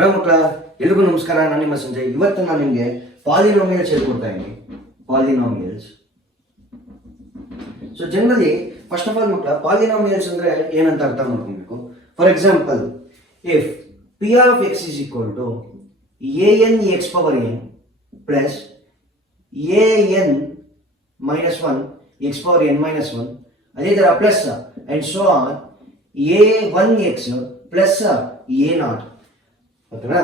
Hello ಮಕ್ಕಳ, ಎಲ್ರಿಗೂ ನಮಸ್ಕಾರ. ನಾನು ನಿಮ್ಮ ಸಂಜಯ್. ಇವತ್ತು ನಾನು ನಿಮಗೆ ಪಾಲಿನೋಮಿಯಲ್ಸ್ ಹೇಳ್ಕೊಡ್ತಾ ಇದ್ದೀನಿ. Polynomials. So generally first of all ಮಕ್ಕಳ, ಪಾಲಿನೋಮಿಯಲ್ಸ್ ಅಂದ್ರೆ ಏನಂತ ಅರ್ಥ ಮಾಡ್ಕೊಬೇಕು. For example, if P of X is equal to an x power n plus an minus 1 x power n minus 1, ಅದೇ ತರ plus and so on a1x plus a0. ಓಕೆನಾ?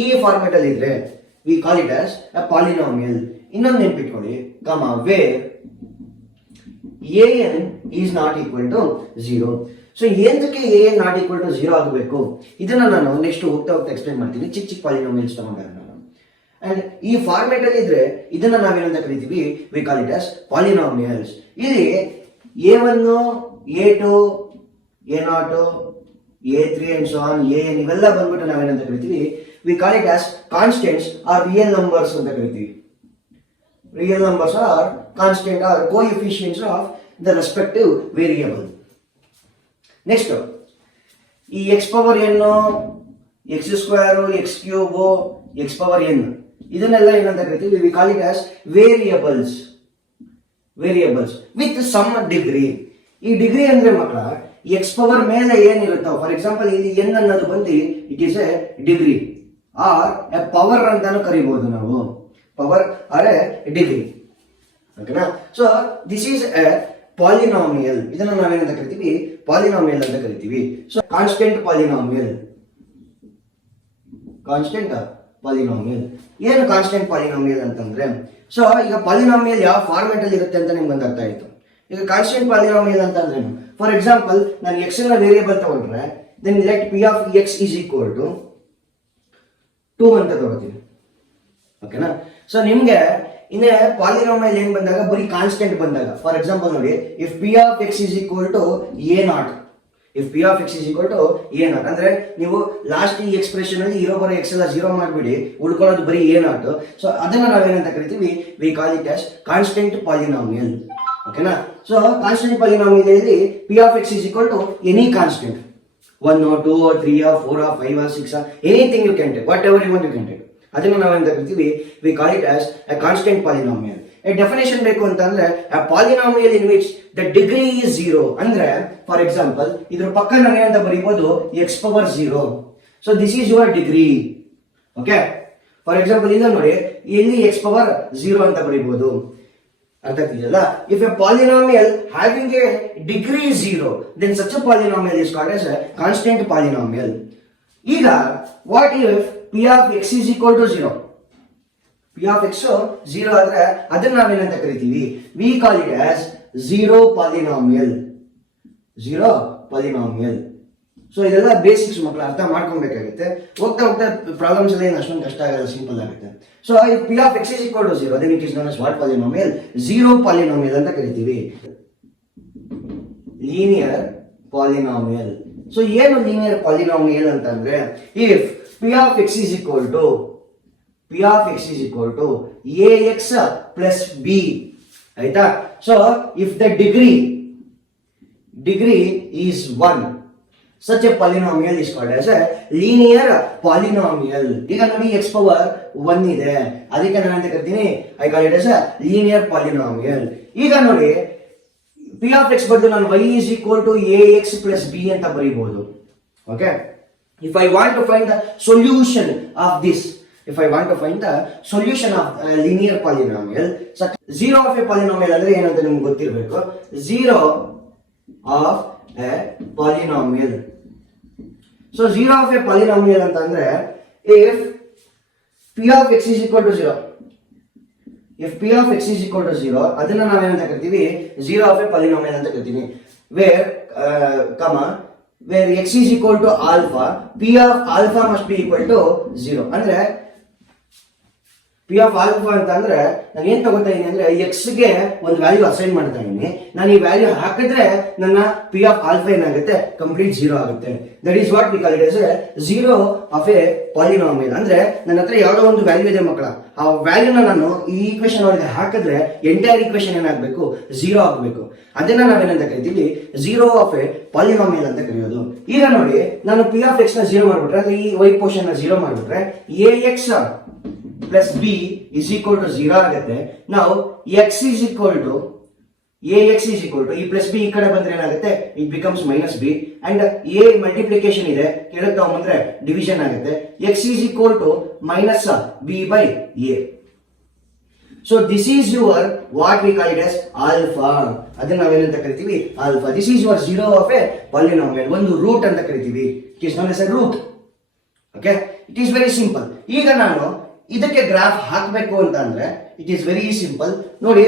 ಈ format ಅಲ್ಲಿ ಇದ್ರೆ we call it as a polynomial. ಇನ್ನೊಂದು ನೆನ್ಪಿಟ್ಕೊಳ್ಳಿ, where an is not equal to 0. So ಏನಕ್ಕೆ an not equal to 0 ಆಗಬೇಕು, ಇದನ್ನ ನಾನು ನೆಕ್ಸ್ಟ್ ಹೋಗ್ತಾ ಎಕ್ಸ್ಪ್ಲೇನ್ ಮಾಡ್ತೀನಿ. ಚಿಕ್ಕ ಚಿಕ್ಕ ಪಾಲಿನಾಮಿಯಲ್ಸ್ ತಗೊಂಡಾಗ ನಾನು ಅಂಡ್ ಈ ಫಾರ್ಮೆಟ್ ಅಲ್ಲಿ ಇದ್ರೆ ಇದನ್ನ ನಾವೇನಂತ ಕರಿತೀವಿ, we call it as polynomials. ಇಲ್ಲಿ a1, a2, a0, a3 and so on, an ಇವೆಲ್ಲ ಬಂದ್ಬಿಟ್ಟು ನಾವೇನಂತ ಕರಿತೀವಿ, we call it as constants are real numbers ಅಂತ ಕರಿತೀವಿ. Real numbers are constant or coefficients of the respective variable. Next, ಈ X power N, X square, X cube, X power N, ಇದನ್ನೆಲ್ಲ ಏನಂತ ಕರಿತೀವಿ, we call it as variables. Variables with some degree. ಈ degree ಅಂದ್ರೆ ಮಕ್ಕಳ, X power ಮೇಲೆ ಏನಿರುತ್ತೋ, for example ಇಲ್ಲಿ ಎನ್ ಅನ್ನೋದು ಬಂದು it is a degree or a power ಅಂತಾನು ಕರಿಬಹುದು ನಾವು. Power or a degree. ಓಕೆನಾ? So this is a polynomial. ಇದನ್ನ ನಾವೇನಂತ ಕರಿತೀವಿ, ಪಾಲಿನಾಮಿಯಲ್ ಅಂತ ಕರಿತೀವಿ. So constant polynomial. Constant polynomial. ಏನು ಕಾನ್ಸ್ಟೆಂಟ್ ಪಾಲಿನಾಮಿಯಲ್ ಅಂತಂದ್ರೆ, ಸೊ ಈಗ ಪಾಲಿನಾಮಿಯಲ್ ಯಾವ ಫಾರ್ಮೆಟ್ ಅಲ್ಲಿ ಇರುತ್ತೆ ಅಂತ ನಿಮ್ಗೆ ಒಂದು ಅರ್ಥ ಆಯ್ತು. ಈಗ ಕಾನ್ಸ್ಟೆಂಟ್ ಪಾಲಿನಾಮಿಯಲ್ ಅಂತ ಅಂದ್ರೆ, ಫಾರ್ ಎಕ್ಸಾಂಪಲ್ ನಾನು ಎಕ್ಸ್ ನ ವೇರಿಯಬಲ್ ತಗೊಂಡ್ರೆ then let P of X is equal to 2 ಅಂತ ತಗೋತೀನಿ. ಓಕೆನಾ? ಸೊ ನಿಮ್ಗೆ ಇನ್ನೇ ಪಾಲಿನಾಮಿಯಲ್ ಏನ್ ಬಂದಾಗ, ಬರೀ ಕಾನ್ಸ್ಟೆಂಟ್ ಬಂದಾಗ, ಫಾರ್ ಎಕ್ಸಾಂಪಲ್ ನೋಡಿ, if P of X is equal to a0, if P of X is equal to a0 ಅಂದ್ರೆ ನೀವು ಲಾಸ್ಟ್ ಈ ಎಕ್ಸ್ಪ್ರೆಷನ್ ಅಲ್ಲಿ ಇರೋ ಬರೋ ಎಕ್ಸ್ ಎಲ್ಲ 0 ಮಾಡ್ಬಿಡಿ, ಉಳ್ಕೊಳ್ಳೋದು ಬರೀ a0. ಸೊ ಅದನ್ನ ನಾವೇನಂತ ಕರಿತೀವಿ, we call it as constant polynomial. ಓಕೆನಾ? ಸೊ ಕಾನ್ಸ್ಟೆಂಟ್ ಪಾಲಿನಾಮಿಯಲ್ ಅಲ್ಲಿ P of X is equal to any constant, 1 or 2 or 3 or 4 or 5 or 6 or anything you can take, whatever you want you can take. ಅದನ್ನ ನಾವೇನಂತ ಕರಿತೀವಿ, we call it as a constant polynomial. A definition ಬೇಕು ಅಂತಂದ್ರೆ, a polynomial in which the degree is 0 ಅಂದ್ರೆ, for example ಇದ್ರ ಪಕ್ಕ ನಾನು ಏನಂತ ಬರೀಬಹುದು, X power 0. So this is your degree. Okay? For example ಇಲ್ಲ ನೋಡಿ, ಇಲ್ಲಿ ಎಕ್ಸ್ ಪವರ್ 0 ಅಂತ ಬರೀಬಹುದು. ಅರ್ಥ ಆಗ್ತಿದೆಯಲ್ಲ? If a polynomial having a degree 0, then such a polynomial is called as a constant polynomial. ಈಗ what if P of X is equal to 0? P of X 0 ಆದ್ರೆ ಅದನ್ನ ನಾವೇನಂತ ಕರಿತೀವಿ, we call it as 0 polynomial. 0 polynomial. So ಇದೆಲ್ಲ basics ಮಕ್ಕಳು ಅರ್ಥ ಮಾಡ್ಕೊಬೇಕಾಗುತ್ತೆ. ಹೋಗ್ತಾ ಹೋಗ್ತಾ ಪ್ರಾಬ್ಲಮ್ಸ್ ಎಲ್ಲ ಏನು ಅಷ್ಟೊಂದು ಕಷ್ಟ ಆಗಲ್ಲ, ಸಿಂಪಲ್ ಆಗುತ್ತೆ. So if P of X is equal to 0, then it is known as what polynomial? 0 polynomial ಅಂತ ಕರಿತೀವಿ. Linear polynomial. ಸೊ ಏನು ಲೀನಿಯರ್ ಪಾಲಿನಾಮಿಯಲ್ ಅಂತಂದ್ರೆ, if P of X is equal to ax plus B, ಆಯ್ತಾ? So if the degree is 1, such a polynomial is called as a linear polynomial. ಈಗ ನೋಡಿ x power 1 ಇದೆ, ಅದಕ್ಕೆ ನಾನು ಅಂತ ಕರಿತೀನಿ, I call it as a linear polynomial. ಈಗ ನೋಡಿ, p of x ಬದಲು ನಾನು y is equal to ax plus b ಅಂತ ಬರೀಬಹುದು. Okay? if I want to find the solution of this, if I want to find the solution of a linear polynomial, such 0 of a polynomial ಅಂದ್ರೆ ಏನಂತ ನಿಮ್ಗೆ ಗೊತ್ತಿರಬೇಕು. 0 of a polynomial. So 0 of a polynomial ಅಂತಂದ್ರೆ, if p of x is equal to 0, if p of x is equal to 0, ಅದನ್ನ ನಾವೇನಂತ ಕರಿತೀವಿ, 0 of a polynomial ಅಂತ ಕರಿತೀವಿ. where where x is equal to alpha, p of alpha must be equal to 0. ಅಂದ್ರೆ P of alpha ಅಂತ ಅಂದ್ರೆ ನಾನು ಏನ್ ತಗೋತಾ ಇದೀನಿ ಅಂದ್ರೆ ಎಕ್ಸ್ ಗೆ ಒಂದು ವ್ಯಾಲ್ಯೂ ಅಸೈನ್ ಮಾಡ್ತಾ ಇದೀನಿ. ನಾನು ಈ ವ್ಯಾಲ್ಯೂ ಹಾಕಿದ್ರೆ ನನ್ನ ಪಿ ಆಫ್ ಆಲ್ಫಾ ಏನಾಗುತ್ತೆ, ಕಂಪ್ಲೀಟ್ ಜೀರೋ ಆಗುತ್ತೆ. That is what we call it as zero of a polynomial. ಅಂದ್ರೆ ನನ್ನ ಹತ್ರ ಯಾವ್ದೋ ಒಂದು ವ್ಯಾಲ್ಯೂ ಇದೆ ಮಕ್ಕಳ, ಆ ವ್ಯಾಲ್ಯೂನ ನಾನು ಈ ಈಕ್ವೇಶನ್ ಒಳಗೆ ಹಾಕಿದ್ರೆ ಎಂಟೈರ್ ಈಕ್ವೇಶನ್ ಏನಾಗಬೇಕು, ಜೀರೋ ಆಗಬೇಕು. ಅದನ್ನ ನಾವೇನಂತ ಕರಿತೀವಿ, ಜೀರೋ ಆಫ್ ಎ ಪಾಲಿನಾಮಿಯಲ್ ಅಂತ ಕರೆಯೋದು. ಈಗ ನೋಡಿ, ನಾನು ಪಿ ಆಫ್ ಎಕ್ಸ್ ನ ಜೀರೋ ಮಾಡ್ಬಿಟ್ರೆ, ಅಲ್ಲಿ ಈ ವೈ ಪೋರ್ಷನ್ ನ ಜೀರೋ ಮಾಡ್ಬಿಟ್ರೆ A X plus B is equal to zero ಆಗುತ್ತೆ. ನಾವು X is equal to A X is equal to ಈ ಪ್ಲಸ್ ಬಿ ಈ ಕಡೆ ಬಂದ್ರೆ ಏನಾಗುತ್ತೆ, it becomes minus B. And A multiplication ಇದೆ, ಕೆಳಗೆ ತಗೊಂಡ್ಬಂದ್ರೆ ಡಿವಿಷನ್ ಆಗುತ್ತೆ. X is equal to minus B by A. So this is your what we call it as alpha. ಅದನ್ನ ನಾವೇನಂತ ಕರಿತೀವಿ, alpha. This is your zero of a polynomial. ಒಂದು root ಅಂತ ಕರಿತೀವಿ. It is known as a root. Okay, it is very simple. ಈಗ ನಾನು ಇದಕ್ಕೆ graph ಹಾಕಬೇಕು ಅಂತ ಅಂದ್ರೆ ಇಟ್ ಈಸ್ ವೆರಿ ಸಿಂಪಲ್. ನೋಡಿ,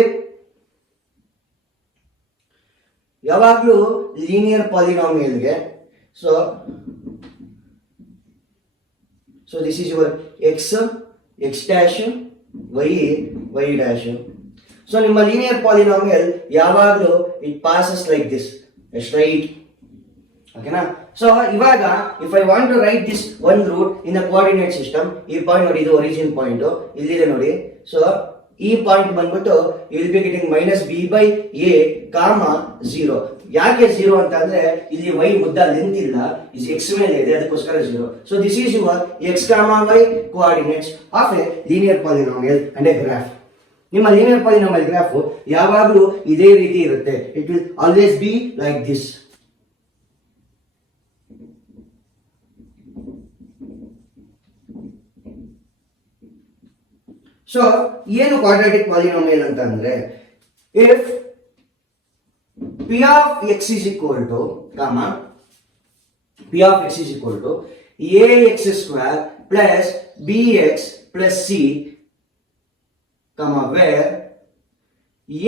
ಯಾವಾಗ್ಲೂ ಲೀನಿಯರ್ ಪಾಲಿನಾಮಿಯಲ್ಗೆ so this is your X, X dash, Y, Y dash. So ನಿಮ್ಮ ಲೀನಿಯರ್ ಪಾಲಿನಾಮಿಯಲ್ ಯಾವಾಗಲೂ it passes like this, straight. ಓಕೆನಾ? ಸೊ ಇವಾಗ if I want to write this one root in the coordinate system, ಈ point ನೋಡಿ, ಇದು origin point ಇಲ್ಲಿದೆ ನೋಡಿ. So ಈ ಪಾಯಿಂಟ್ ಬಂದ್ಬಿಟ್ಟು you will be getting minus B by A comma zero. ಯಾಕೆ ಜೀರೋ ಅಂತ ಅಂದ್ರೆ ಇಲ್ಲಿ ವೈ ಉದ್ದ ಲೆಂತ್ ಇಲ್ಲ, ಎಕ್ಸ್ ಮೇಲೆ ಇದೆ, ಅದಕ್ಕೋಸ್ಕರ zero. So this is your X comma Y coordinates of a linear polynomial and a graph. ನಿಮ್ಮ ಲೀನಿಯರ್ ಪಾಲಿನಾಮಿಯಲ್ ಗ್ರಾಫ್ ಯಾವಾಗಲೂ ಇದೇ ರೀತಿ ಇರುತ್ತೆ. It will always be like this. So ಏನು ಕ್ವಾಡ್ರಾಟಿಕ್ ಪಾಲಿನಾಮಿಯಲ್ ಅಂತ ಅಂದ್ರೆ, if P of X is equal to P of X is equal to A X square plus B X plus C where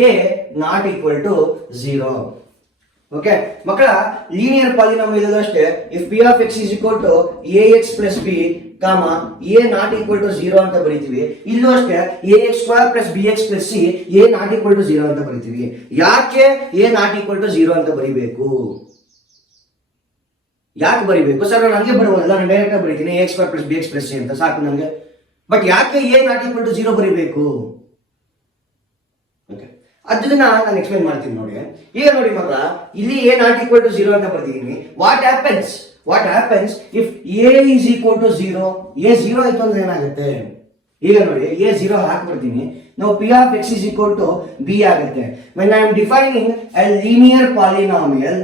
A not equal to zero. Okay ಮಕ್ಕಳ, linear polynomial ಅಷ್ಟೇ. If P of X is equal to A X plus B comma A not equal to zero ಅಂತ ಬರೀತೀವಿ. ಇಲ್ಲೂ ಅಷ್ಟೇ A X square plus B X plus C A not equal to zero ಅಂತ ಬರೀತೀವಿ. ಯಾಕೆ A not equal to zero ಅಂತ ಬರೀಬೇಕು? ಯಾಕೆ ಬರೀಬೇಕು ಸರ್? ನಾನು ಹಂಗೆ ಬರುವುದಿಲ್ಲ, ನಾನು ಡೈರೆಕ್ಟ್ ಆಗಿ ಬರೀತೀನಿ A X square plus B X plus C ಅಂತ, ಸಾಕು ನನಗೆ. ಬಟ್ ಯಾಕೆ A not equal to zero ಬರೀಬೇಕು? ಓಕೆ, ಅದನ್ನ ನಾನು ಎಕ್ಸ್ಪ್ಲೈನ್ ಮಾಡ್ತೀನಿ ನೋಡಿ. ಈಗ ನೋಡಿ ಮಕ್ಕಳ, ಇಲ್ಲಿ A not equal to zero ಅಂತ ಬರ್ತಿದ್ದೀನಿ. What happens if A is equal to zero? A zero ಆಯ್ತು ಅಂದ್ರೆ ಏನಾಗುತ್ತೆ? ಈಗ ನೋಡಿ, ಎ ಜೀರೋ ಹಾಕ್ಬಿಡ್ತೀನಿ. ನಾವು P of X is equal to B ಆಗುತ್ತೆ. When I am defining A linear polynomial,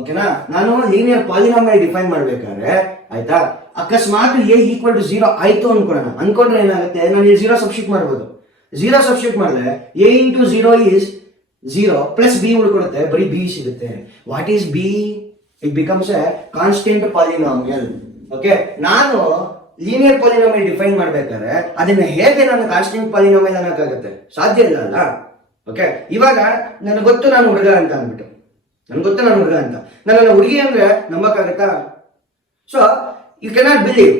ಓಕೆನಾ, ನಾನು ಲೀನಿಯರ್ ಪಾಲಿನಾಮಿಯಲ್ ಡಿಫೈನ್ ಮಾಡ್ಬೇಕಾದ್ರೆ ಆಯ್ತಾ, ಅಕಸ್ಮಾತ್ ಎ ಈಕ್ವಲ್ ಟು ಜೀರೋ ಆಯ್ತು ಅನ್ಕೊಂಡ್ರೆ ಏನಾಗುತ್ತೆ, ನಾನು ಇಲ್ಲಿ ಜೀರೋ ಸಬ್ಸ್ಟಿಟ್ಯೂಟ್ ಮಾಡ್ಬೋದು. ಜೀರೋ ಸಬ್ಸ್ಟಿಟ್ಯೂಟ್ ಮಾಡಿದ್ರೆ A into zero is zero plus B ಉಳ್ಕೊಡುತ್ತೆ, ಬರೀ ಬಿ ಸಿಗುತ್ತೆ. What is B? It becomes a constant polynomial. Okay, ನಾನು ಲೀನಿಯರ್ ಪಾಲಿನಾಮಿಯಲ್ ಡಿಫೈನ್ ಮಾಡ್ಬೇಕಾದ್ರೆ ಅದನ್ನ ಹೇಗೆ ನಾನು ಕಾನ್ಸ್ಟೆಂಟ್ ಪಾಲಿನಾಮಿಯಲ್ ಅನ್ನೋಕ್ಕಾಗುತ್ತೆ? ಸಾಧ್ಯ ಇಲ್ಲ ಅಲ್ಲ. ಓಕೆ, ಇವಾಗ ನನಗೆ ಗೊತ್ತು ನಾನು ಹುಡುಗ ಅಂತ ಅಂದ್ಬಿಟ್ಟು, ನನ್ನ ಹುಡುಗಿ ಅಂದ್ರೆ ನಂಬಕ್ಕಾಗತ್ತಾ? ಸೊ ಯು ಕೆನಾಟ್ ಬಿಲೀವ್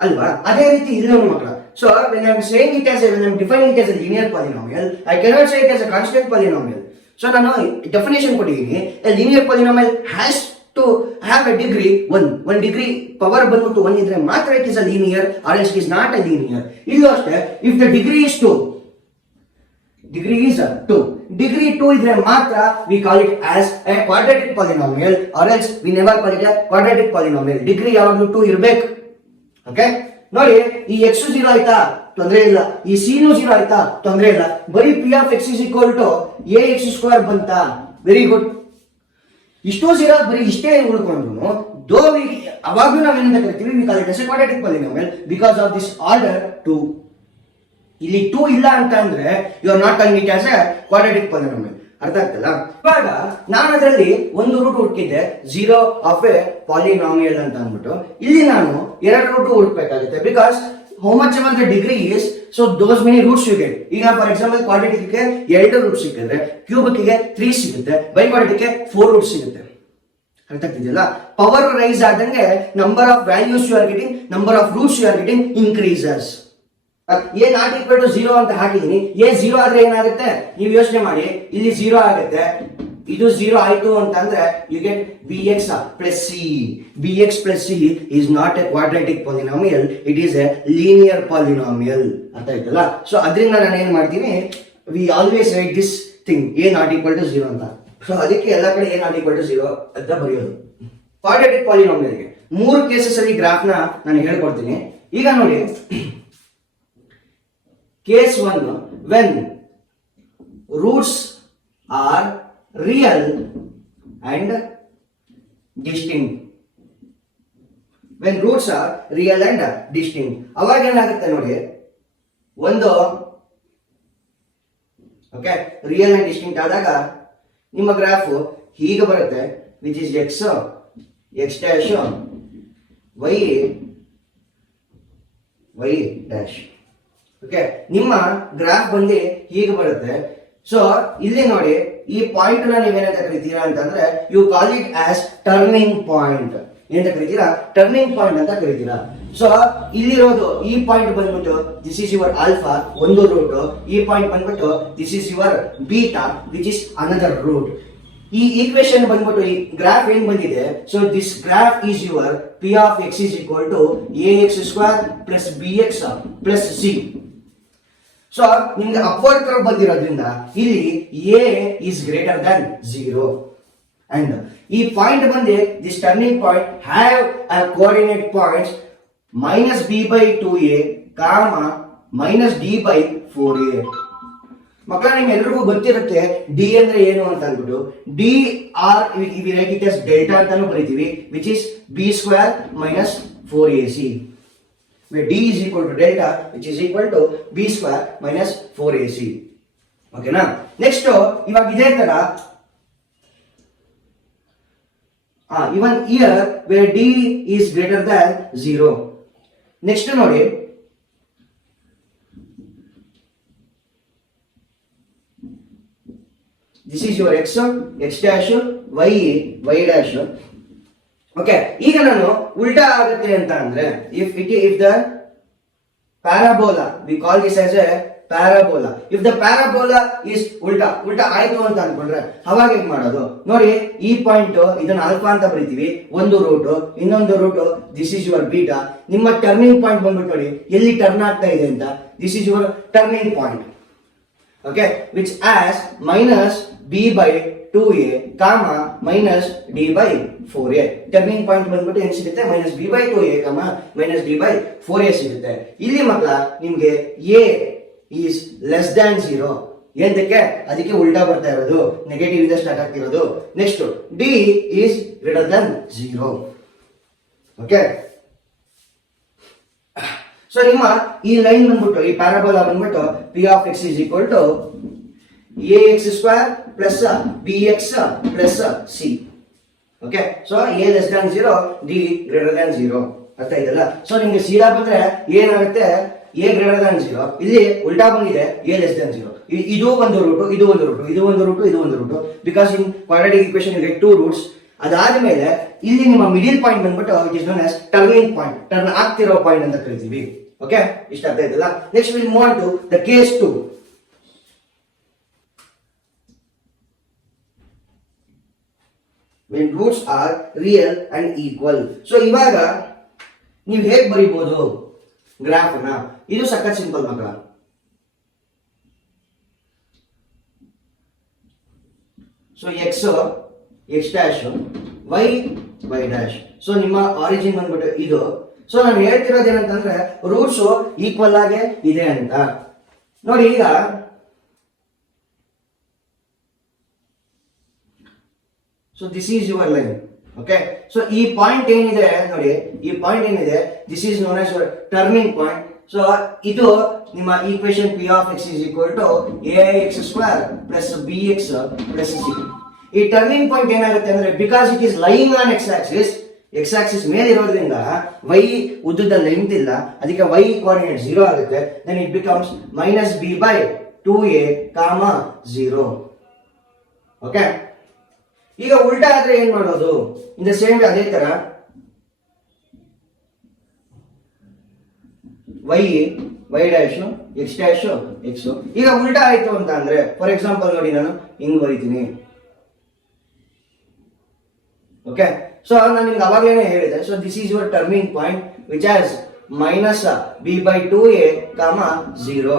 ಅಲ್ವಾ? ಅದೇ ರೀತಿ ಇಲ್ಲ ಮಕ್ಕಳ. So when I am saying it as when I am defining it as a linear polynomial, I cannot say it as a constant polynomial. So ನಾನು definition ಕೊಟ್ಟಿದ್ದೀನಿ. A linear polynomial has to have a degree 1. One degree power ಬಂದ್ಬಿಟ್ಟು 1 ಇದ್ರೆ ಮಾತ್ರ it is a linear, or else it is not a linear. ಇಲ್ಲೂ ಅಷ್ಟೇ, if the degree is 2, degree 2 ಇದ್ರೆ ಮಾತ್ರ we call it as a quadratic polynomial, or else we never call it a quadratic polynomial. Degree ಯಾವಾಗಲೂ 2 ಇರಬೇಕು. Okay, ನೋಡಿ, ಈ X zero ಆಯ್ತಾ, ತೊಂದರೆ ಇಲ್ಲ. ಈ ಸಿನೂ ಜೀರೋ ಆಯ್ತಾ, ತೊಂದರೆ ಇಲ್ಲ. ಬರೀ P of X is equal to A X square ಬಂತಾ, ವೆರಿ ಗುಡ್. ಇಷ್ಟೋ ಜೀರೋ ಬರೀ ಇಷ್ಟೇ ಉಳ್ಕೊಂಡ್ರು ದೋ ಅವಾಗ್ಲೂ ನಾವೇನಂತ ಕರಿತೀವಿ, we call it as a quadratic polynomial because of this order 2. ಇಲ್ಲಿ 2 ಇಲ್ಲ ಅಂತ ಅಂದ್ರೆ you are not calling it as a quadratic polynomial. ಅರ್ಥ ಆಗ್ತಲ್ಲ? ಇವಾಗ ನಾನು ಅದರಲ್ಲಿ ಒಂದು ರೂಟ್ ಹುಡುಕಿದ್ದೆ, ಜೀರೋ ಆಫ್ ಎ ಪಾಲಿನಾಮಿಯಲ್ ಅಂತ ಅಂದ್ಬಿಟ್ಟು. ಇಲ್ಲಿ ನಾನು 2 root ಹುಡುಕ್ಬೇಕಾಗುತ್ತೆ. Because how much ever the degree is, so those many roots you get. ಈಗ ಫಾರ್ ಎಕ್ಸಾಂಪಲ್ ಕ್ವಾಡ್ರಾಟಿಕ್ ಗೆ 2 ರೂಟ್ ಸಿಕ್ಕಿದ್ರೆ, ಕ್ಯೂಬಿಕ್ ಗೆ 3 ಸಿಗುತ್ತೆ, ಬೈಕ್ವಾಡ್ರಾಟಿಕ್ ಗೆ 4 ರೂಟ್ ಸಿಗುತ್ತೆ. ಅರ್ಥ ಆಗ್ತಿದೆಯಲ್ಲ? ಪವರ್ ರೈಸ್ ಆದಂಗೆ number of values you are getting, number of roots you are getting increases. A not equal to 0 ಅಂತ ಹಾಕಿದೀನಿ. ಎ 0 ಆದ್ರೆ ಏನಾಗುತ್ತೆ ನೀವು ಯೋಚನೆ ಮಾಡಿ, ಇಲ್ಲಿ 0 ಆಗುತ್ತೆ, ಇದು 0 ಆಯ್ತು ಅಂತಂದ್ರೆ you get bx plus c. bx plus c is not a quadratic polynomial, it is a linear polynomial. ಅರ್ಥ ಆಯ್ತಲ್ಲ? ಸೊ ಅದರಿಂದ ನಾನು ಏನ್ ಮಾಡ್ತೀನಿ, we always write this thing a not equal to 0 ಅಂತ. ಸೊ ಅದಕ್ಕೆ ಎಲ್ಲ ಕಡೆ a not equal to 0 ಅಂತ ಬರೆಯೋದು. ಕ್ವಾಡ್ರಾಟಿಕ್ ಪಾಲಿನಾಮಿಯಲ್ಗೆ 3 ಕೇಸಸ್ ಅಲ್ಲಿ ಗ್ರಾಫ್ ನ ನಾನು ಹೇಳ್ಕೊಡ್ತೀನಿ. ಈಗ ನೋಡಿ, case 1 when roots are real and distinct. when roots are real and distinct, ಅವಾಗ ಏನಾಗುತ್ತೆ ನೋಡಿ, ಒಂದು ಓಕೆ ರಿಯಲ್ ಅಂಡ್ ಡಿಸ್ಟಿಂಕ್ಟ್ ಆದಾಗ ನಿಮ್ಮ ಗ್ರಾಫ್ ಹೀಗೆ ಬರುತ್ತೆ, which is X X dash Y Y dash. Okay ನಿಮ್ಮ ಗ್ರಾಫ್ ಬಂದು ಹೀಗೆ ಬರುತ್ತೆ. ಸೊ ಇಲ್ಲಿ ನೋಡಿ, ಈ ಪಾಯಿಂಟ್ ನ ನೀವೇನಂತ ಕರಿತೀರಾ ಅಂತಂದ್ರೆ you call it as turning point. ಏನಂತ ಕರಿತೀರಾ? ಟರ್ನಿಂಗ್ ಪಾಯಿಂಟ್ ಅಂತ ಕರಿತೀರಾ. ಸೊ ಇಲ್ಲಿರೋದು ಈ ಪಾಯಿಂಟ್ ಬಂದ್ಬಿಟ್ಟು ದಿಸ್ ಇಸ್ ಯುವರ್ ಆಲ್ಫಾ, ಒಂದು ರೂಟ್. ಈ ಪಾಯಿಂಟ್ ಬಂದ್ಬಿಟ್ಟು this is your beta, which is another root. ಈ ಈಕ್ವೇಶನ್ ಬಂದ್ಬಿಟ್ಟು ಈ ಗ್ರಾಫ್ ಏನ್ ಬಂದಿದೆ, so this graph is your P of X is equal to A X square plus B X plus C. So ನಿಮ್ಗೆ upward curve ಬಂದಿರೋದ್ರಿಂದ ಇಲ್ಲಿ A is greater than 0 and ಈ point ಬಂದು this turning point have a coordinate points minus b by 2a ಕಾಮ minus d by 4a. ಮಕ್ಕಳ ನಿಮ್ಗೆ ಎಲ್ರಿಗೂ ಗೊತ್ತಿರುತ್ತೆ ಡಿ ಅಂದ್ರೆ ಏನು ಅಂತ ಅಂದ್ಬಿಟ್ಟು. D or we write it as delta ಅಂತಾನು ಬರೀತೀವಿ, which is B square minus 4ac, where d is equal to delta, which is equal to b square minus 4ac. ಓಕೆನಾ? ನೆಕ್ಸ್ಟ್ ಇವಾಗ ಇದೇ ತರ even here where d is greater than 0. Next ನೋಡಿ, this is your x dash, y dash. Okay, ಈಗ ನಾನು ಉಲ್ಟಾ ಆಗುತ್ತೆ ಅಂತ ಅಂದ್ರೆ if the parabola, we call this as a parabola, if the parabola is ಉಲ್ಟಾ ಆಯ್ತು ಅಂತ ಅನ್ಕೊಂಡ್ರೆ ಅವಾಗ ಹೆಂಗ್ ಮಾಡೋದು ನೋಡಿ. ಈ ಪಾಯಿಂಟ್ ಇದನ್ನ ಆಲ್ಫಾ ಅಂತ ಬರೀತೀವಿ, ಒಂದು ರೂಟ್, ಇನ್ನೊಂದು root this is your beta. ನಿಮ್ಮ ಟರ್ನಿಂಗ್ ಪಾಯಿಂಟ್ ಬಂದ್ಬಿಟ್ಟು ನೋಡಿ ಎಲ್ಲಿ ಟರ್ನ್ ಆಗ್ತಾ ಇದೆ ಅಂತ, this is your turning point. Okay, which as minus B by 2a comma minus D by 4a. Turning point ಬಂದ್ಬಿಟ್ಟು ಏನ್ ಸಿಗುತ್ತೆ, minus B by 2a comma minus D by 4a ಸಿಗುತ್ತೆ. ಇಲ್ಲಿ ಮಕ್ಕಳ ನಿಮ್ಗೆ a ಈಸ್ ಲೆಸ್ ದ್ಯಾನ್ 0. ಎಂತಕ್ಕೆ? ಅದಕ್ಕೆ ಉಲ್ಟಾ ಬರ್ತಾ ಇರೋದು, ನೆಗೆಟಿವ್ ಇಂದ ಸ್ಟಾರ್ಟ್ ಆಗ್ತಿರೋದು. Next D is greater than 0. Okay, so ನಿಮ್ಮ ಈ ಲೈನ್ ಬಂದ್ಬಿಟ್ಟು ಈ ಪ್ಯಾರಾಬೋಲಾ ಬಂದ್ಬಿಟ್ಟು P of X is equal to A X square plus B X plus C. Okay, so A less than 0, D greater than 0. ಅರ್ಥ ಆಯ್ತಲ್ಲ? So ನಿಮ್ಗೆ ಸೀದಾ ಬಂದ್ರೆ ಏನಾಗುತ್ತೆ, ಎ ಗ್ರೇಟರ್ ದ್ಯಾನ್ 0, ಇಲ್ಲಿ ಉಲ್ಟಾ ಬಂದಿದೆ ಎ ಲೆಸ್ ದ್ಯಾನ್ 0. ಇದು ಒಂದು ರೂಟ್, ಇದು ಒಂದು ರೂಟ್, ಇದು ಒಂದು ರೂಟ್, ಇದು ಒಂದು root, because in quadratic equation you get 2 roots. ಅದಾದ್ಮೇಲೆ ಇಲ್ಲಿ ನಿಮ್ಮ ಮಿಡಿಲ್ ಪಾಯಿಂಟ್ ಬಂದ್ಬಿಟ್ಟು it is known as turning point, turn ಆಗ್ತಿರೋ ಪಾಯಿಂಟ್ ಅಂತ ಕರಿತೀವಿ. ಓಕೆ, ಇಷ್ಟ ಅರ್ಥ ಆಯ್ತಲ್ಲ? Next will move on to the case 2. when roots are real and equal. So ಇವಾಗ ನೀವು ಹೇಗೆ ಬರೀಬಹುದು ಗ್ರಾಫ್ ನ? ಇದು ಸಖತ್ ಸಿಂಪಲ್ ಮಕ್ಕಳ. So x X dash, Y Y dash. So ನಿಮ್ಮ ಆರಿಜಿನ್ ಬಂದ್ಬಿಟ್ಟು ಇದು. ಸೊ ನಾನು ಹೇಳ್ತಿರೋದು ಏನಂತಂದ್ರೆ ರೂಟ್ಸ್ ಈಕ್ವಲ್ ಆಗಿ ಇದೆ ಅಂತ ನೋಡಿ. ಈಗ so this is your line. Okay, so ಈ ಪಾಯಿಂಟ್ ಏನಿದೆ ನೋಡಿ, ಈ ಪಾಯಿಂಟ್ ಏನಿದೆ this is known as your turning point. So ಇದು ನಿಮ್ಮ equation P of X is equal to A X square plus B X plus c. ಈ turning point ಏನಾಗುತ್ತೆ ಅಂದ್ರೆ because it is lying on x axis ಮೇಲೆ ಇರೋದ್ರಿಂದ Y ಉದ್ದದ length ಇಲ್ಲ, ಅದಕ್ಕೆ ವೈ ಕೋಆರ್ಡಿನೇಟ್ 0 ಆಗುತ್ತೆ. Then it becomes minus B by 2a comma 0. Okay, ಈಗ ಉಲ್ಟಾ ಆದ್ರೆ ಏನ್ ಮಾಡೋದು? ಇನ್ ದ ಸೇಮ್ ಅದೇ ತರ y Y dash x dash x. ಈಗ ಉಲ್ಟಾ ಆಯ್ತು ಅಂತ ಅಂದ್ರೆ ಫಾರ್ ಎಕ್ಸಾಂಪಲ್ ನೋಡಿ ನಾನು ಹಿಂಗ್ ಬರೀತೀನಿ. ಓಕೆ, ಸೊ ನಾನು ನಿಮ್ಗೆ ಅವಾಗಲೇ ಹೇಳಿದೆ. So this is your turning point which has minus b/2a, 0.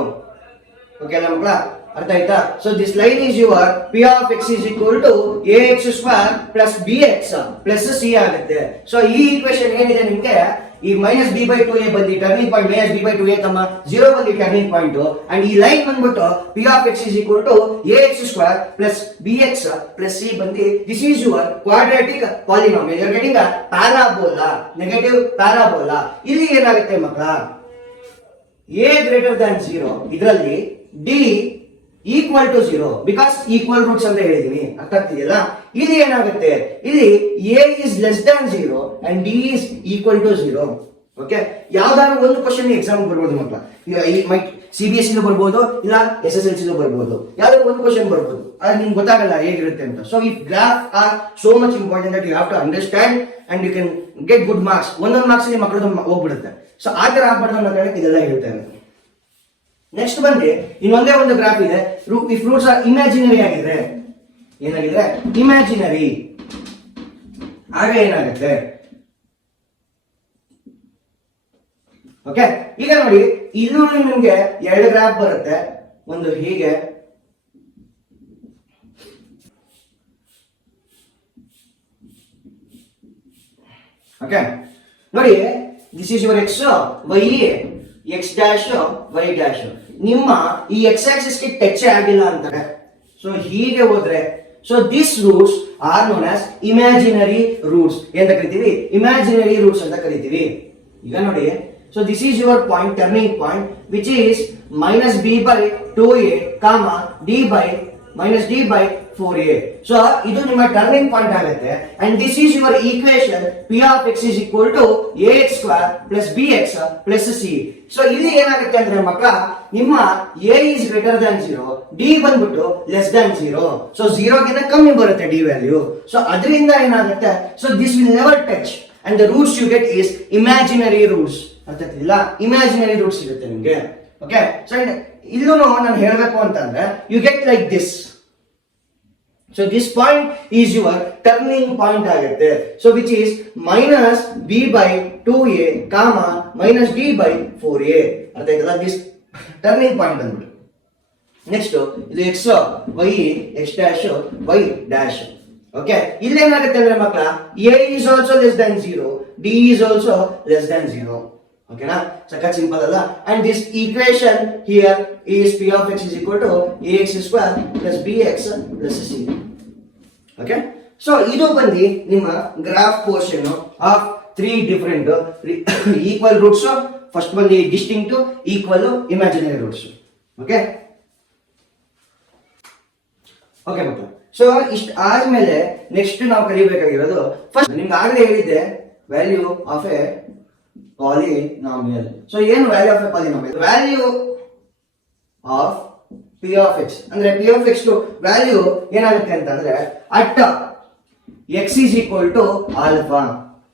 Okay ಅಲ್ಲ ಮಕ್ಕಳ, ಅರ್ಥ ಆಯ್ತಾ? So this line is your p of x is equal to ax square plus bx plus c ಆಗುತ್ತೆ. ಸೊ ಈ ಈಕ್ವೇಶನ್ ಏನಿದೆ ನಿಮ್ಗೆ, ಈ ಮೈನಸ್ b/2a ಬಂದು ಟರ್ನಿಂಗ್ ಪಾಯಿಂಟ್, ಮೈನಸ್ b/2a, 0 ಬಂದು ಟರ್ನಿಂಗ್ ಪಾಯಿಂಟ್, ಅಂಡ್ ಈ ಲೈನ್ ಬಂದ್ಬಿಟ್ಟು p of x is equal to ax square plus bx plus c ಬಂದು this is your quadratic polynomial. You are getting a parabola, negative parabola. ಇಲ್ಲಿ ಏನಾಗುತ್ತೆ ಮಕ್ಕಳ, a greater than 0 ಇದರಲ್ಲಿ d equal to 0 because equal roots ಅಂತ ಹೇಳಿದೀನಿ. ಅರ್ಥ ಆಗ್ತಿದೆಯಲ್ಲ? ಇಲ್ಲಿ ಏನಾಗುತ್ತೆ, ಇಲ್ಲಿ a is less than 0 and d is equal to 0. Okay, ಯಾವ್ದಾದ್ರು ಒಂದು ಕ್ವಶನ್ ಎಕ್ಸಾಮ್ ಬರ್ಬೋದು ಮಕ್ಕಳ. CBSE ಬರ್ಬೋದು, ಇಲ್ಲ SSLC ಬರ್ಬೋದು, ಯಾವ್ದಾದ್ರು ಒಂದು ಕ್ವಶನ್ ಬರ್ಬೋದು. ಅದು ನಿಮ್ಗೆ ಗೊತ್ತಾಗಲ್ಲ ಹೇಗಿರುತ್ತೆ ಅಂತ. ಸೊ ಈ graph are so much important that you have to understand and you can get good marks. ಒಂದೊಂದು ಮಾರ್ಕ್ಸ್ ನಿಮ್ಮ ಮಕ್ಕಳದ್ದು ಹೋಗ್ಬಿಡುತ್ತೆ. ಸೊ ಆ ತರ ಆಗ್ಬಾರ್ದು ಅನ್ನೋ ಕಾರಣಕ್ಕೆ ಇದೆಲ್ಲ ಹೇಳ್ತಾರೆ. ನೆಕ್ಸ್ಟ್ ಬಂದ್ರೆ ಇನ್ನೊಂದೇ ಒಂದು ಗ್ರಾಫ್ ಇದೆ. ಇಫ್ ರೂಟ್ಸ್ ಆರ್ ಇಮ್ಯಾಜಿನರಿ ಆಗಿದ್ರೆ, ಏನಾಗಿದ್ರೆ ಇಮ್ಯಾಜಿನರಿ, ಆಗ ಏನಾಗುತ್ತೆ. ಓಕೆ, ಈಗ ನೋಡಿ ಇಲ್ಲೂ ನಿಮ್ಗೆ ಎರಡು ಗ್ರಾಫ್ ಬರುತ್ತೆ. ಒಂದು ಹೀಗೆ, ಓಕೆ ನೋಡಿ, this is your x, y, x dash, y dash. ನಿಮ್ಮ ಈ ಎಕ್ಸ್ ಆಕ್ಸಿಸ್ ಗೆ ಟಚ್ ಆಗಿಲ್ಲ ಅಂತಾರೆ. ಸೊ ಹೀಗೆ ಹೋದ್ರೆ, so this roots R known as imaginary roots ಅಂತ ಕರಿತೀವಿ, ಇಮ್ಯಾಜಿನರಿ ರೂಟ್ಸ್ ಅಂತ ಕರಿತೀವಿ. ಈಗ ನೋಡಿ, so this is your point, turning point which is minus b/2a, d/-d/4a. So ಇದು ನಿಮ್ಮ ಟರ್ನಿಂಗ್ ಪಾಯಿಂಟ್ ಆಗುತ್ತೆ. And this is your equation p of x is equal to ax square plus bx plus c. So ಇಲ್ಲಿ ಏನಾಗುತ್ತೆ ಅಂದ್ರೆ ಮಕ್ಕಳ, ನಿಮ್ಮ a is greater than 0, d ಬಂದ್ಬಿಟ್ಟು less than 0. So 0 ಗಿಂತ ಕಮ್ಮಿ ಬರುತ್ತೆ d ವ್ಯಾಲ್ಯೂ. ಸೊ ಅದರಿಂದ ಏನಾಗುತ್ತೆ, so this will never touch and the roots you get is imaginary roots. ಅರ್ಥ ಆಗ್ತಿಲ್ಲ? ಇಮ್ಯಾಜಿನರಿ ರೂಟ್ಸ್ ಇರುತ್ತೆ ನಿಮ್ಗೆ. ಓಕೆ, ಸೊ ಇಲ್ಲೂ ನಾನು ಹೇಳಬೇಕು ಅಂತಂದ್ರೆ you get like this. So this point is your turning point ಆಗುತ್ತೆ. So which is minus b/2a, minus d/4a. ಅರ್ಥ ಆಯ್ತಲ್ಲ? This turning point ಬಂದ್ಬಿಟ್ಟು. ನೆಕ್ಸ್ಟ್ ಇದು x, y, x dash, y dash. Okay, ಇಲ್ಲೇನಾಗುತ್ತೆ ಅಂದ್ರೆ ಮಕ್ಕಳ, a is also less than 0, d is also less than 0. ಓಕೆನಾ? ಸಖತ್ ಸಿಂಪಲ್ ಅಲ್ಲ? And this equation here is p of x is equal to ax square plus bx plus c. Okay, so ಇದು ಬಂದು ನಿಮ್ಮ graph portion of 3 different equal roots. First ಬಂದು distinct, equal, imaginary roots. Okay okay ಮಕ್ಕಳು, so ಇಷ್ಟ ಆದ್ಮೇಲೆ next ನಾವು ಕಲಿಬೇಕಾಗಿರೋದು, first ನಿಮ್ಗೆ ಆಗಲೇ ಹೇಳಿದ್ದೆ value of a polynomial. So ಏನು value of a polynomial? Value of p of x ಅಂದ್ರೆ p ಆಫ್ x ವ್ಯಾಲ್ಯೂ ಏನಾಗುತ್ತೆ ಅಂತಂದ್ರೆ at x is equal to alpha.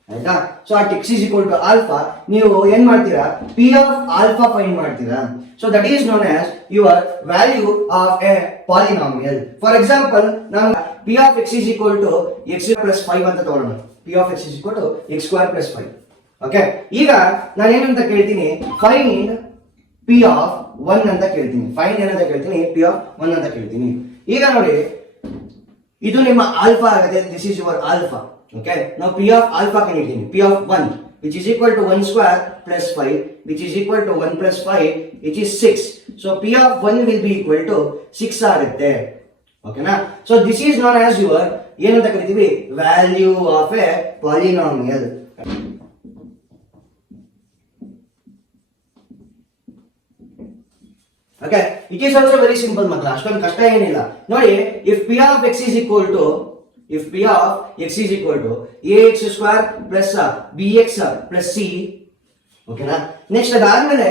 ಆಯ್ತಾ? So at x is equal to alpha ನೀವು ಏನ್ ಮಾಡ್ತೀರಾ, p of alpha find ಮಾಡ್ತೀರಾ. So that is known as your value of a polynomial. For example, ನಾನು p of x is equal to x plus 5 ಅಂತ ತಗೊಳ್ಳೋಣ. p of x is equal to x square plus 5. Okay, ಈಗ ನಾನು ಏನಂತ ಕೇಳ್ತೀನಿ, find p of 1 ಅಂತ ಕೇಳ್ತೀನಿ. Find ಏನಂತ ಕೇಳ್ತೀನಿ, p ಆಫ್ 1 ಅಂತ ಕೇಳ್ತೀನಿ. ಈಗ ನೋಡಿ, ಇದು ನಿಮ್ಮ ಆಲ್ಫಾ ಆಗುತ್ತೆ. This is your alpha. Okay, ನಾವು p ಆಫ್ ಆಲ್ಫಾ ಕಂಡಿಡ್ತೀನಿ. p of 1 which is equal to 1 square plus 5 which is equal to 1 plus 5 which is 6. So p of 1 will be equal to 6 ಆಗುತ್ತೆ. ಓಕೆನಾ? So this is known as your ಏನಂತ ಕರಿತೀವಿ, value of a polynomial. Okay, it is also very simple ಮಕ್ಕಳ, ಅಷ್ಟೊಂದು ಕಷ್ಟ ಏನಿಲ್ಲ. ನೋಡಿ, if p of x is equal to ax square plus bx plus c. ಓಕೆನಾ? ನೆಕ್ಸ್ಟ್ ಅದಾದ್ಮೇಲೆ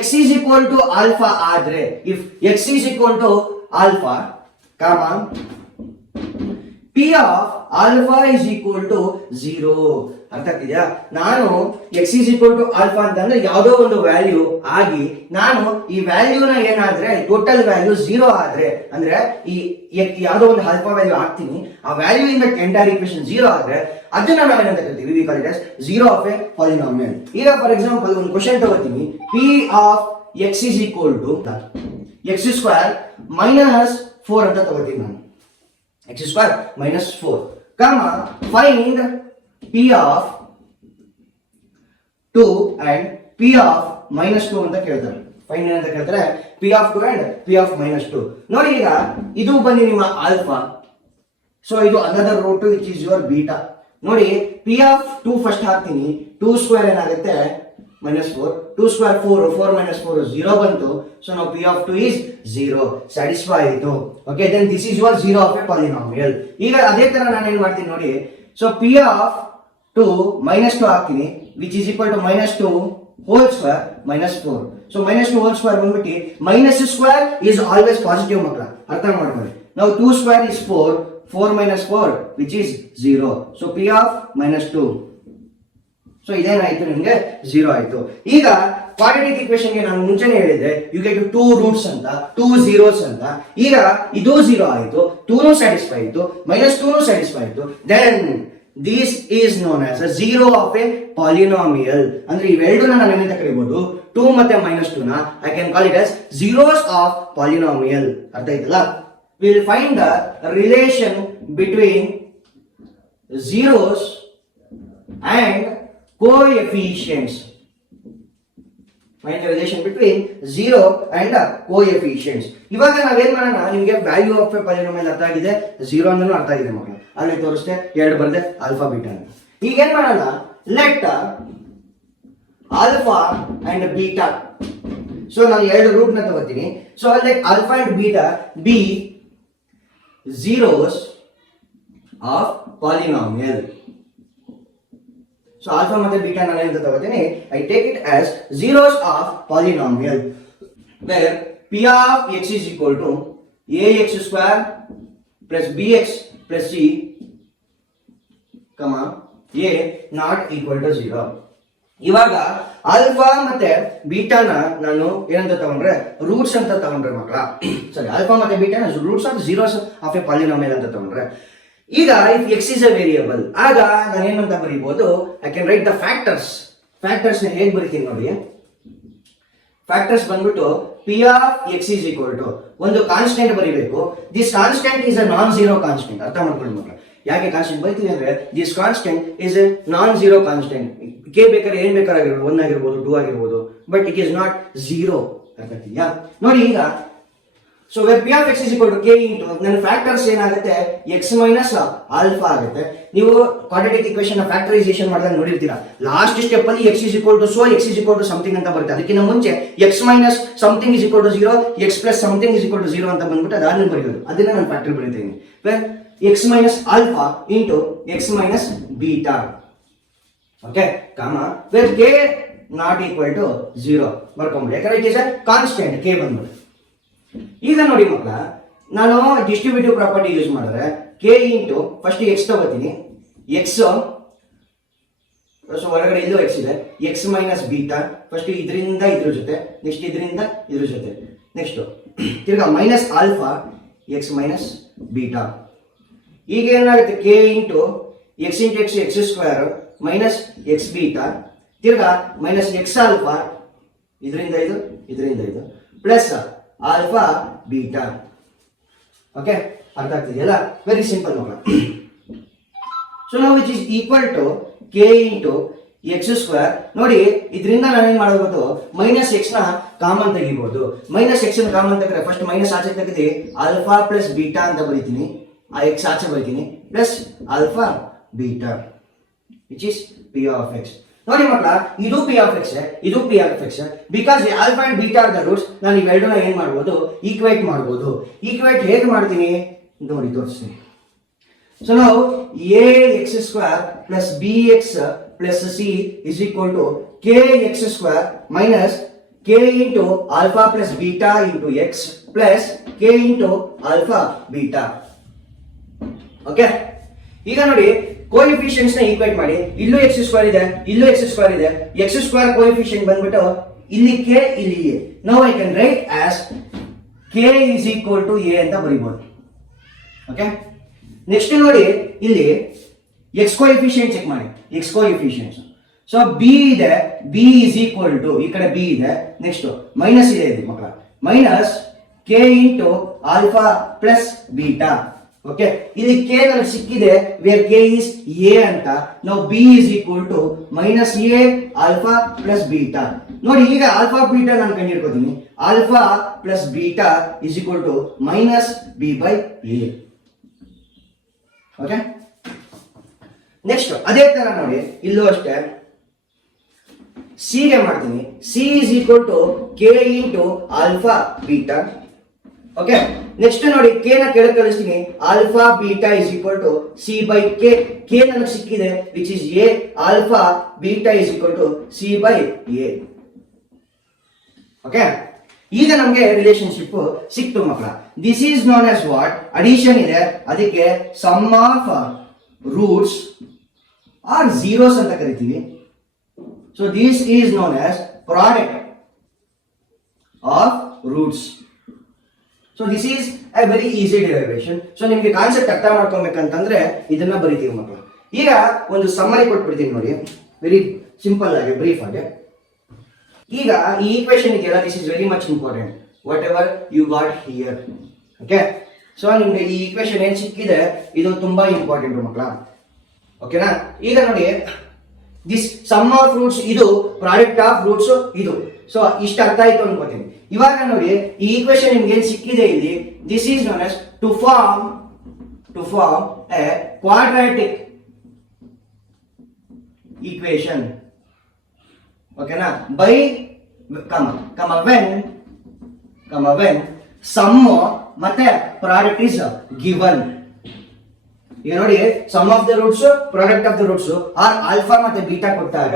x is equal to alpha ಆದ್ರೆ, if x is equal to alpha, P of alpha is equal to 0. ಅರ್ಥ ಆಗ್ತಿದ್ಯಾ? ನಾನು X is equal to alpha ಅಂತಂದ್ರೆ ಯಾವುದೋ ಒಂದು value ಆಗಿ ನಾನು ಈ ವ್ಯಾಲ್ಯೂನ ಏನಾದ್ರೆ ಟೋಟಲ್ ವ್ಯಾಲ್ಯೂ 0 ಆದ್ರೆ ಅಂದ್ರೆ ಈ ಯಾವುದೋ ಒಂದು ಆಲ್ಫಾ ವ್ಯಾಲ್ಯೂ ಹಾಕ್ತೀನಿ, ಆ ವ್ಯಾಲ್ಯೂ ಇಂದ ಎಂಟೈರ್ ಈಕ್ವೇಷನ್ 0 ಆದ್ರೆ ಅದನ್ನ ನಾವೇನಂತ ಕರಿತೀವಿ? We call it as 0 of a polynomial. ಈಗ ಫಾರ್ ಎಕ್ಸಾಂಪಲ್ ಒಂದು ಕ್ವಶನ್ ತಗೋತೀನಿ, P of X is equal to x square minus 4 ಅಂತ ತಗೋತೀನಿ ನಾನು. X square minus 4 comma find P of 2 and P of minus 2 ಅಂತ ಕೇಳ್ತಾರೆ. ಫೈಂಡ್ ಏನಂತ ಕೇಳ್ತಾರೆ? P of 2 and P of minus 2. ನೋಡಿ, ಈಗ ಇದು ಬಂದು ನಿಮ್ಮ ಆಲ್ಫಾ, ಸೊ ಇದು another root which is your beta. ನೋಡಿ, ಪಿ ಆಫ್ 2 ಫಸ್ಟ್ ಹಾಕ್ತೀನಿ, 2 ಸ್ಕ್ವೇರ್ ಏನಾಗುತ್ತೆ minus 4, 2 square 4, 4 minus 4 0 ಬಂತು. So now p of 2 is 0. Satisfy ಆಯಿತು. Okay, then this is your 0 of a polynomial. ಈಗ ಅದೇ ತರ ನಾನು ಏನು ಮಾಡ್ತೀನಿ ನೋಡಿ. So p of 2 minus 2 ಹಾಕ್ತೀನಿ, which is equal to minus 2 whole square minus 4. So minus 2 whole square ಬಂದ್ಬಿಟ್ಟು minus square is always positive ಮಕ್ಕಳ, ಅರ್ಥ ಮಾಡ್ಕೊಳ್ಳಿ. Now 2 square is 4, 4 minus 4 which is 0. So p of minus 2. So ಇದೇನಾಯ್ತು, ನಿಮಗೆ 0 ಆಯ್ತು. ಈಗ quadratic equation ಗೆ ನಾನು ಮುಂಚೆನೆ ಹೇಳಿದ್ರೆ ಯು ಗೆಟ್ 2 ರೂಟ್ಸ್ ಅಂತ, 2 zeros ಅಂತ. ಈಗ ಇದು 0 ಆಯ್ತು, 2 ಸ್ಯಾಟಿಸ್ಫೈ ಆಯ್ತು, minus 2 ಸ್ಯಾಟಿಸ್ಫೈ ಆಯ್ತು. Then this is known as a 0 of a polynomial. ಅಂದ್ರೆ ಇವೆರಡನ್ನ ನಾನು ಏನಂತ ಕರೀಬಹುದು? 2 ಮತ್ತೆ minus 2 ನ I can call it as zeros of polynomial. ಅರ್ಥ ಆಯ್ತಲ್ಲ? Will find the relation between zeros and coefficients. Find the relation between 0 and coefficients. ಇವಾಗ ನಾವೇನ್ ಮಾಡೋಣ, ನಿಮಗೆ ವ್ಯಾಲ್ಯೂ ಆಫ್ ಎ ಪಾಲಿನಾಮಿಯಲ್ ಅರ್ಥ ಆಗಿದೆ, 0 ಅಂದ್ರೂ ಅರ್ಥ ಆಗಿದೆ ಮಕ್ಕಳು. ಅಲ್ಲಿ ತೋರಿಸ್ತೆ 2 ಬರ್ದೆ ಆಲ್ಫಾ ಬೀಟಾ. ಈಗ ಏನ್ ಮಾಡೋಣ, let alpha and beta. So ನಾನು 2 ರೂಟ್ ನ ತಗೋತೀನಿ. So let alpha and beta B zeros of polynomial. So alpha ಮತ್ತೆ beta ನಾನು ಏನು ತಗೋತೀನಿ, I take it as zeros of polynomial where p of x is equal to ax square plus bx plus c comma a not equal to 0. ಇವಾಗ alpha ಮತ್ತೆ ಬೀಟಾನ ನಾನು ಏನಂತ ತಗೊಂಡ್ರೆ roots ಅಂತ ತಗೊಂಡ್ರೆ ಮಕ್ಕಳ, ಸರಿ, ಆಲ್ಫಾ ಮತ್ತೆ ಬೀಟಾನ roots of zeros of a polynomial ಅಂತ ತಗೊಂಡ್ರೆ, ಈಗ if x is a variable ಆಗ ನಾನು ಏನಂತ ಬರೀಬಹುದು, I can write the factors. Factors ನ ಹೇಗೆ ಬರೀತೀನಿ ನೋಡಿ. ಫ್ಯಾಕ್ಟರ್ಸ್ ಬಂದ್ಬಿಟ್ಟು P of X is equal to ಒಂದು ಕಾನ್ಸ್ಟೆಂಟ್ ಬರೀಬೇಕು. This constant is a non zero constant. ಅರ್ಥ ಮಾಡ್ಕೊಂಡು ಮಕ್ಕಳು, ಯಾಕೆ ಕಾನ್ಸ್ಟೆಂಟ್ ಬರೀತೀವಿ ಅಂದ್ರೆ this constant is a non zero constant. K ಬೇಕಾದ್ರೆ ಏನ್ ಬೇಕಾಗಿರ್ಬೋದು, 1 ಆಗಿರ್ಬೋದು, 2 ಆಗಿರ್ಬೋದು, but it is not zero. ಅರ್ಥ ಆಗ್ತಿದ್ಯಾ? ನೋಡಿ, ಈಗ so where P of X is equal to K into ನನ್ನ ಫ್ಯಾಕ್ಟರ್ಸ್ ಏನಾಗುತ್ತೆ, ಎಕ್ಸ್ ಮೈನಸ್ ಆಲ್ಫಾ ಆಗುತ್ತೆ. ನೀವು ಕ್ವಾಡ್ರಾಟಿಕ್ ಈಕ್ವೇಷನ್ ನ ಫ್ಯಾಕ್ಟರೈಸೇಷನ್ ಮಾಡಿದಾಗ ನೋಡಿರ್ತೀರಾ, ಲಾಸ್ಟ್ ಸ್ಟೆಪ್ ಅಲ್ಲಿ x is equal to so x is equal to something ಅಂತ ಬರುತ್ತೆ. ಅದಕ್ಕಿಂತ ಮುಂಚೆ x minus something is equal to 0, x plus something is equal to 0 ಅಂತ ಬಂದ್ಬಿಟ್ಟು ಅದಾದ್ಮೇಲೆ ಬರೆಯೋದು. ಅದನ್ನ ನಾನು ಫ್ಯಾಕ್ಟರ್ ಬರೀತೀನಿ. Where x minus alpha into x minus beta. Okay, comma where k not equal to 0 ಬರ್ಕೊಂಬಿಡಿ, ಯಾಕಂದ್ರೆ it is a constant k ಬಂದ್ಬಿಟ್ಟು. ಈಗ ನೋಡಿ ಮಕ್ಕಳ, ನಾನು ಡಿಸ್ಟ್ರಿಬ್ಯೂಟಿವ್ ಪ್ರಾಪರ್ಟಿ ಯೂಸ್ ಮಾಡಿದ್ರೆ ಕೆ ಇಂಟು ಫಸ್ಟ್ ಎಕ್ಸ್ ತಗೋತೀನಿ, ಎಕ್ಸ್ ಹೊರಗಡೆ ಇಲ್ಲೂ ಎಕ್ಸ್ ಇದೆ, ಎಕ್ಸ್ ಮೈನಸ್ ಬೀಟಾ. ಫಸ್ಟ್ ಇದರಿಂದ ಇದ್ರ ಜೊತೆ, ನೆಕ್ಸ್ಟ್ ಇದರಿಂದ ಇದ್ರ ಜೊತೆ, ನೆಕ್ಸ್ಟ್ ತಿರ್ಗಾ minus alpha x minus beta. ಈಗ ಏನಾಗುತ್ತೆ, k into x into x x square minus x beta, ತಿರ್ಗಾ ಮೈನಸ್ ಎಕ್ಸ್ ಆಲ್ಫಾ ಇದರಿಂದ ಇದು ಇದರಿಂದ ಇದು ಪ್ಲಸ್ ಆಲ್ಫಾ ಬೀಟಾ. ಓಕೆ, ಅರ್ಥ ಆಗ್ತಿದೆಯಲ್ಲ? ವೆರಿ ಸಿಂಪಲ್ ಮಕ್ಕಳ. ಸೊ ನಾವು which is equal to K into x square. ನೋಡಿ, ಇದರಿಂದ ನಾವೇನ್ ಮಾಡಬಹುದು, ಮೈನಸ್ ಎಕ್ಸ್ ನ ಕಾಮನ್ ತೆಗಿಬಹುದು. ಮೈನಸ್ ಎಕ್ಸ್ ನ ಕಾಮನ್ ತೆಗೆದ್ರೆ ಫಸ್ಟ್ ಮೈನಸ್ ಆಚೆ ತೆಗೆದು ಆಲ್ಫಾ ಪ್ಲಸ್ ಬೀಟಾ ಅಂತ ಬರೀತೀನಿ, ಆ ಎಕ್ಸ್ ಆಚೆ ಬರೀತೀನಿ, plus alpha beta which is p of x. ನೋಡಿ ಮಕ್ಕಳ, ಇದು ಪಿ ಆಫ್ ಎಕ್ಸ್, ಇದು p of x. Because alpha and beta are the roots, ನಾನು ಇವೆರಡನ್ನ ಏನ್ ಮಾಡ್ಬೋದು, ಈಕ್ವೇಟ್ ಮಾಡ್ಬೋದು. ಈಕ್ವೇಟ್ ಹೇಗೆ ಮಾಡ್ತೀನಿ ನೋಡಿ ತೋರಿಸ್ತೀನಿ. ಸೊ ನಾವು a X square plus B X plus c is equal to k x square minus k into alpha plus beta into x plus k into alpha beta. Okay, ಈಗ ನೋಡಿ coefficients ನ equate ಮಾಡಿ. ಇಲ್ಲೂ x square ಇದೆ, ಇಲ್ಲೂ x square ಇದೆ. X square coefficient ಬಂದ್ಬಿಟ್ಟು ಇಲ್ಲಿ ಕೆ, ಇಲ್ಲಿ a. Now I can write as k is equal to a ಅಂತ ಬರೀಬಹುದು. ಓಕೆ, ನೆಕ್ಸ್ಟ್ ನೋಡಿ ಇಲ್ಲಿ ಎಕ್ಸ್ ಕೋಎಫಿಷಿಯಂಟ್ ಚೆಕ್ ಮಾಡಿ. ಎಕ್ಸ್ ಕೋಎಫಿಷಿಯಂಟ್ಸ್ ಸೊ ಬಿ ಇದೆ, ಬಿ ಇಸ್ ಈಕ್ವಲ್ ಟು, ಈ ಕಡೆ ಬಿ ಇದೆ, ನೆಕ್ಸ್ಟ್ ಮೈನಸ್ ಇದೆ ಮಕ್ಕಳ, minus k into alpha plus beta. Okay, ಇಲ್ಲಿ ಕೆ ನನಗೆ ಸಿಕ್ಕಿದೆ ವೇರ್ ಕೆ ಇಸ್ ಎ ಅಂತ. ನಾವು B is equal to minus A alpha plus beta. ನೋಡಿ ಈಗ ಆಲ್ಫಾ ಬೀಟಾ ನಾನು ಕಂಡು ಹಿಡ್ಕೋತೀನಿ. Alpha plus beta is equal to minus B by A. Okay, next ಅದೇ ತರ ನೋಡಿ ಇಲ್ಲೂ ಅಷ್ಟೇ ಸಿ ಗೆ ಮಾಡ್ತೀನಿ. C is equal to K into alpha beta. Okay, next ನೋಡಿ ಕೆ ನ ಕೆಳಗೆ ಕಳಿಸ್ತೀನಿ. Alpha beta is equal to C by K. K ನನಗೆ ಸಿಕ್ಕಿದೆ which is A. Alpha beta is equal to C by A. Okay, ಈಗ ನಮಗೆ relationship ಸಿಕ್ತು ಮಕ್ಕಳ. This is known as what, addition ಇದೆ, ಅದಕ್ಕೆ sum of roots are zeros ಅಂತ ಕರಿತೀವಿ. So this is known as product of roots. So this is a very easy derivation. So ನಿಮ್ಗೆ concept ಅರ್ಥ ಮಾಡ್ಕೊಬೇಕಂತಂದ್ರೆ ಇದನ್ನ ಬರೀತೀವಿ ಮಕ್ಕಳು. ಈಗ ಒಂದು ಸಮ್ಮರಿ ಕೊಟ್ಬಿಡ್ತೀನಿ ನೋಡಿ, ವೆರಿ ಸಿಂಪಲ್ ಆಗಿ, ಬ್ರೀಫ್ ಆಗಿ. ಈಗ ಈ ಈಕ್ವೇಶನ್ ಇದೆಯಲ್ಲ, this is very much important, whatever you got here. Okay, so ನಿಮ್ಗೆ ಈ ಈಕ್ವೇಶನ್ ಏನ್ ಸಿಕ್ಕಿದೆ ಇದು ತುಂಬಾ ಇಂಪಾರ್ಟೆಂಟ್ ಮಕ್ಕಳ. ಓಕೆನಾ, ಈಗ ನೋಡಿ ದಿಸ್ ಸಮ್ ಆಫ್ ರೂಟ್ಸ್, ಇದು ಪ್ರಾಡಕ್ಟ್ ಆಫ್ ರೂಟ್ಸ್ ಇದು. ಸೊ ಇಷ್ಟ ಅರ್ಥ ಆಯ್ತು ಅನ್ಕೋತೀನಿ. ಇವಾಗ ನೋಡಿ ಈ ಈಕ್ವೇಶನ್ ನಿಮ್ಗೆ ಏನ್ ಸಿಕ್ಕಿದೆ ಇಲ್ಲಿ, this is known as to form a quadratic equation. ಓಕೆನಾ, ಬೈ ವೆನ್ ಸಮ್ ಮತ್ತೆ ಪ್ರಾಡಕ್ಟ್ ಇಸ್ ಗಿವನ್. ಈಗ ನೋಡಿ sum of the roots, product of the roots are alpha ಮತ್ತೆ ಬೀಟಾ ಕೊಟ್ಟಾಗ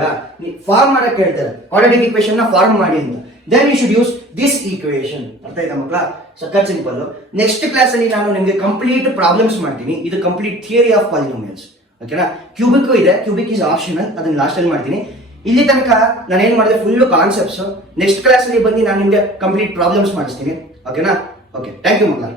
ಫಾರ್ಮ್ ಮಾಡಕ್ಕೆ ಹೇಳ್ತಾರೆ, ಕ್ವಾಡ್ರಾಟಿಕ್ ಈಕ್ವೇಶನ್ ನ ಫಾರ್ಮ್ ಮಾಡಿ ಅಂತ. Then you should use this equation. ಅರ್ಥ ಆಯ್ತಾ ಮಕ್ಕಳ? ಸಖತ್ ಸಿಂಪಲ್. ನೆಕ್ಸ್ಟ್ ಕ್ಲಾಸ್ ಅಲ್ಲಿ ನಾನು ನಿಮಗೆ ಕಂಪ್ಲೀಟ್ ಪ್ರಾಬ್ಲಮ್ಸ್ ಮಾಡ್ತೀನಿ. ಇದು ಕಂಪ್ಲೀಟ್ ಥಿಯರಿ ಆಫ್ ಪಾಲಿನೋಮಿಯಲ್ಸ್. ಓಕೆನಾ, ಕ್ಯೂಬಿಕ್ ಇದೆ, ಕ್ಯೂಬಿಕ್ ಇಸ್ ಆಪ್ಷನಲ್, ಅದನ್ನ ಲಾಸ್ಟ್ ಅಲ್ಲಿ ಮಾಡ್ತೀನಿ. ಇಲ್ಲಿ ತನಕ ನಾನು ಏನ್ ಮಾಡಿದೆ ಫುಲ್ ಕಾನ್ಸೆಪ್ಟ್ಸ್. ನೆಕ್ಸ್ಟ್ ಕ್ಲಾಸ್ ಅಲ್ಲಿ ಬಂದು ನಾನು ನಿಮಗೆ ಕಂಪ್ಲೀಟ್ ಪ್ರಾಬ್ಲಮ್ಸ್ ಮಾಡಿಸ್ತೀನಿ. ಓಕೆನಾ? ಓಕೆ, ಥ್ಯಾಂಕ್ ಯು ಮಕ್ಕಳ.